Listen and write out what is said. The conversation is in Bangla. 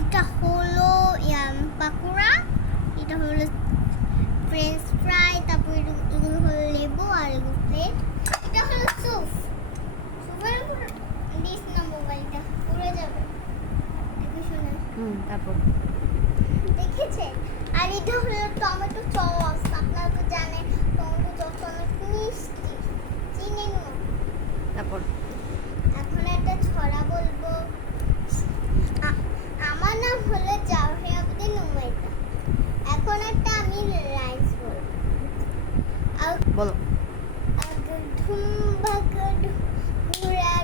এটা হলো পাকোড়া, এটা হলো ফ্রেঞ্চ ফ্রাই, তারপর এগুলো হলো লেবু আর এগুলো প্লেট। এটা হলো স্যুপ। স্যুপের উপর দিস না মোবাইলটা উড়ে যাবে। দেখে শুনে তারপর দেখেছে। আর এটা হলো টমেটো সস। আপনারা তো জানেন টমেটো সস অনেক মিষ্টি, চিনি নুন। তারপর এখন একটা ছড়া বলবো। আমার নাম হলো জাওহিয়াউদ্দিন উমাইদা। এখন একটা আমি রাইস বলবো। বলো। अगर तुम भगड़ पूरा